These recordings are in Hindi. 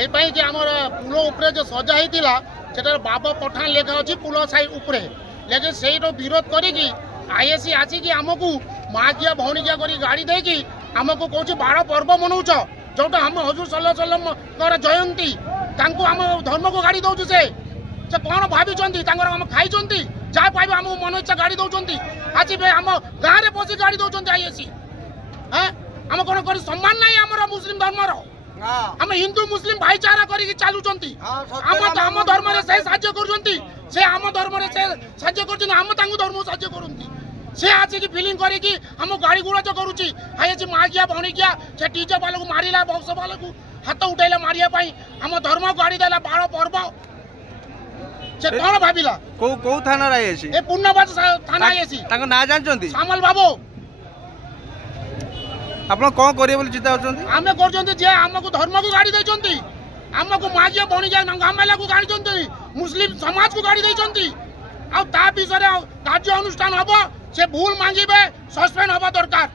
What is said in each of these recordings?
ये आमर पुल उपरे जो सजा होता से बाबा पठान लेखा अच्छी पुल साइड उपरे लेकिन से विरोध करी आईएससी आसिक आमको माँ किया भौणी किया कर गाड़ी देकी आमको कौच 12 पर्व मनाऊच जोटा हम हजूर सल्लल्लाहु अलैहि वसल्लम जयंती आम धर्म को गाड़ी दौचु से कौन भावी आम खाई जहाँ पाइबे आम मन इच्छा गाड़ी दौरान आज आम गाँव में पशि गाड़ी दौरान आईएससी आम कौन कर सम्मान ना आम मुस्लिम धर्मर आम हिंदू मुस्लिम भाईचारा करके चलुंट आम धर्म से साज्य कर आम धर्म से साज्य कर आम धर्म साज्य करती से आसिक फिलिंग करके आम गाड़ी गुड़ा जो करुच्ची आई माँ किया भौणी किया से टीचर वाला को मारा बक्स वाला को हाथ उठेला मारे आम धर्म गाड़ी देला 12 पर्व से कौन भाविला को थाना ए पूर्णबाद थाना आईएससी ना जानते सामल बाबू आप कौन करेंगे बोली चिंता करछन्ती आमे करछन्ती जे हमको धर्म को गाड़ी देछन्ती हमको मागिया बणी जाय गामला को गाड़ी देछन्ती मुस्लिम समाज को गाड़ी देछन्ती आ ता विषय कार्य अनुष्ठान हबो से भूल मांगिबे सस्पेंड हबा दरकार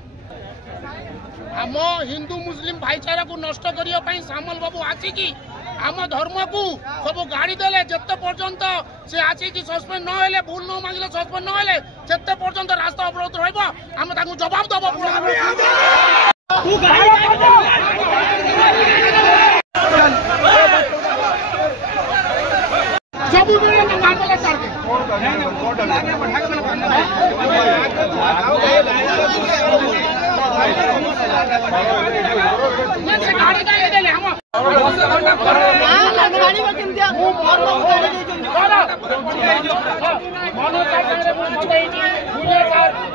आम हिंदू मुस्लिम भाईचारा को नष्ट करिया पई सामल बाबू आसिकी आम धर्म को सब गाड़ी देले जत्ते पर्यंत से आसिकी सस्पेंड न हेले भूल न मांगले सस्पेंड न हेले जत्ते पर्यंत रास्ता अवरोध रहइबो आम ताकू जवाब दबो सबू ने मामला करके गाड़ी का ये देले हम गाड़ी में किन दिया गाड़ी